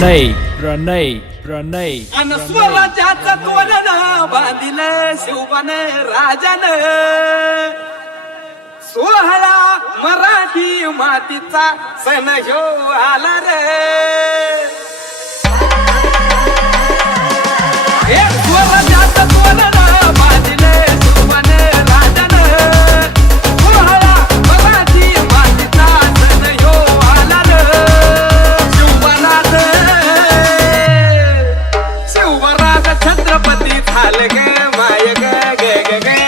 प्रणय अन स्वराज्याचं तोरण बांधिलं शिवबन राजान सोहळा मराठी मातीचा सण ह्यो आला रे एक स्वराज्याचं तोरण बांधिलं शिवबन राजान सोहळा मराठी मातीचा सण ह्यो आला रे शिवबनात शिवराज छत्रपती झाले ग माय ग ग ग ग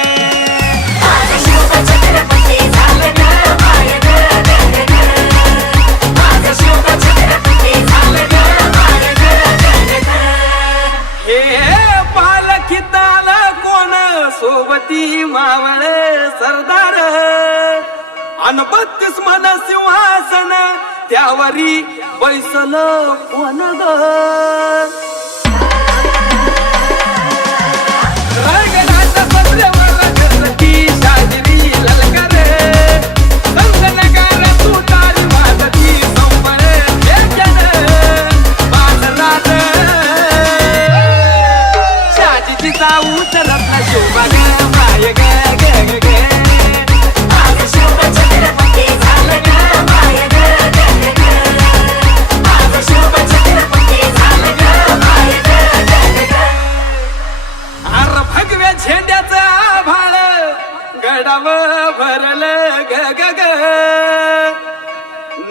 सोबती मावळ सरदार अन 32 मन सिंहासन त्यावरी बैसल कोण ग रायगडाच्या सत्रेवर जसकी शाहिरी ललकार संगनगार तुतारी वाजती संबळ जन बाजारात शाजीचा उतरत ना शोभा ग माय ग ग ग आज शोभा छत्रपती झालं ग माय ग ग ग आज शोभा छत्रपती झालं ग माय ग ग ग अर भगव्या झेंड्याचं आभाळ गडावर भरलं ग ग ग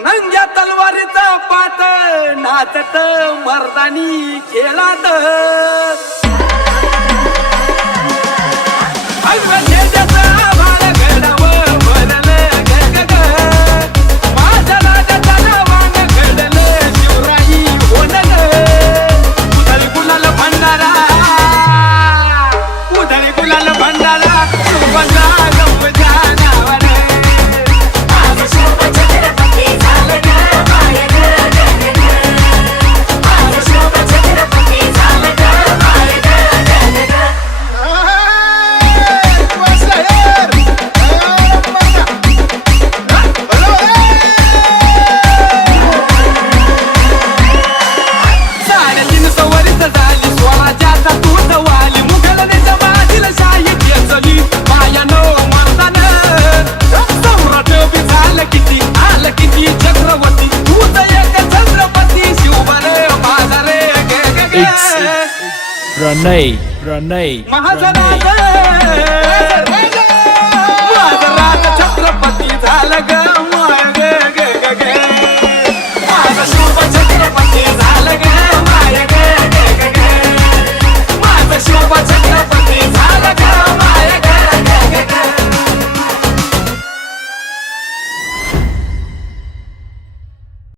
नंग्या तलवारीचा पाट नाचत मर्दानी खेळात प्रणय महाजनाचं